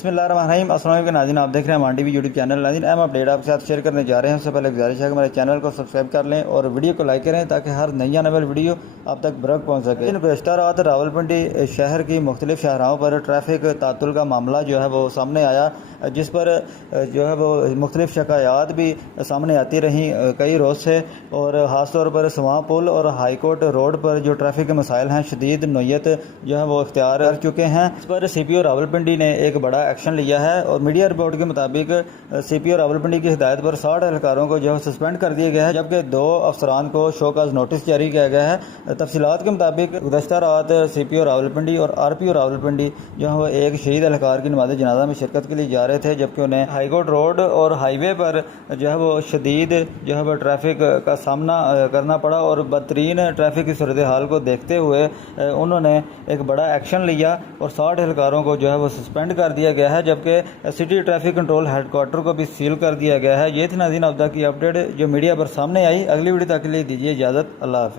बिस्मिल्लाहिर्रहमानिर्रहीम। अस्सलाम वालेकुम नाज़रीन, आप देख रहे हैं मान टीवी यूट्यूब चैनल। नाज़रीन, अहम अपडेट आपके साथ शेयर करने जा रहे हैं। उससे पहले गुजारिश है कि हमारे चैनल को सब्सक्राइब कर लें और वीडियो को लाइक करें ताकि हर नई आने वाली वीडियो आप तक बरक़ पहुँच सके। इन गुज़श्ता रात रावलपिंडी शहर की मुख्तलिफ शाहराहों पर ट्रैफिक तातुल का मामला जो है वो सामने आया, जिस पर जो है वो मुख्तलिफ शिकायत भी सामने आती रहीं कई रोज़ से। और ख़ास तौर पर स्वां पुल और हाई कोर्ट रोड पर जो ट्रैफिक के मसाइल हैं शदीद नोयत जो है वो इख्तियार कर चुके हैं। इस पर CPO रावलपिंडी ने एक बड़ा एक्शन लिया है और मीडिया रिपोर्ट के मुताबिक CPO रावलपिंडी की हिदायत पर 60 एहलकारों को जो है सस्पेंड कर दिया गया है, जबकि 2 अफसरान को शोकाज नोटिस जारी किया गया है। तफसीलात के मुताबिक गुज़श्ता रात CPO रावलपिंडी और RPO रावलपिंडी जो है वो एक शहीद एहलकार की नमाज़ जनाजा में शिरकत के लिए जा रहे थे, जबकि उन्हें हाई कोर्ट रोड और हाईवे पर जो है वो शदीद जो है वो ट्रैफिक का सामना करना पड़ा। और बदतरीन ट्रैफिक की सूरत हाल को देखते हुए उन्होंने एक बड़ा एक्शन लिया और 60 एहलकारों को जो है वो सस्पेंड कर दिया गया है, जबकि सिटी ट्रैफिक कंट्रोल हेडक्वार्टर को भी सील कर दिया गया है। ये थी नाज़रीन अब तक की अपडेट जो मीडिया पर सामने आई। अगली वीडियो तक के लिए दीजिए इजाज़त। अल्लाह हाफ़िज़।